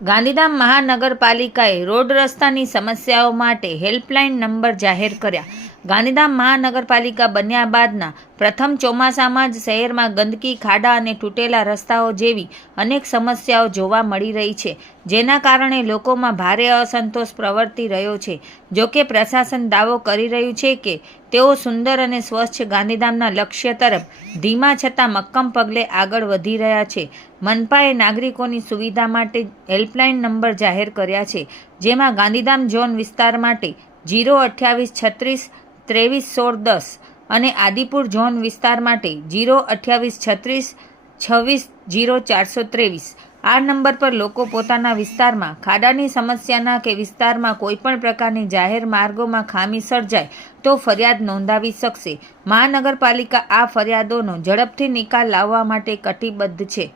ગાંધીધામ મહાનગરપાલિકાએ રોડ રસ્તાની સમસ્યાઓ માટે હેલ્પલાઇન નંબર જાહેર કર્યા. ગાંધીધામ મહાનગરપાલિકા બન્યા બાદના પ્રથમ ચોમાસામાં જ શહેરમાં ગંદકી, ખાડા અને તૂટેલા રસ્તાઓ જેવી અનેક સમસ્યાઓ જોવા મળી રહી છે, જેના કારણે લોકોમાં ભારે અસંતોષ પ્રવર્તી રહ્યો છે. જોકે પ્રશાસન દાવો કરી રહ્યું છે કે તેઓ સુંદર અને સ્વચ્છ ગાંધીધામના લક્ષ્ય તરફ ધીમા છતાં મક્કમ પગલે આગળ વધી રહ્યા છે. મનપાએ નાગરિકોની સુવિધા માટે હેલ્પલાઇન નંબર જાહેર કર્યા છે, જેમાં ગાંધીધામ ઝોન વિસ્તાર માટે 02836 231610 અને આદિપુર ઝોન વિસ્તાર માટે 02836 260423. આ નંબર પર લોકો પોતાના વિસ્તારમાં ખાડાની સમસ્યાના કે વિસ્તારમાં કોઈપણ પ્રકારની જાહેર માર્ગોમાં ખામી સર્જાય તો ફરિયાદ નોંધાવી શકશે. મહાનગરપાલિકા આ ફરિયાદોનો ઝડપથી નિકાલ લાવવા માટે કટિબદ્ધ છે.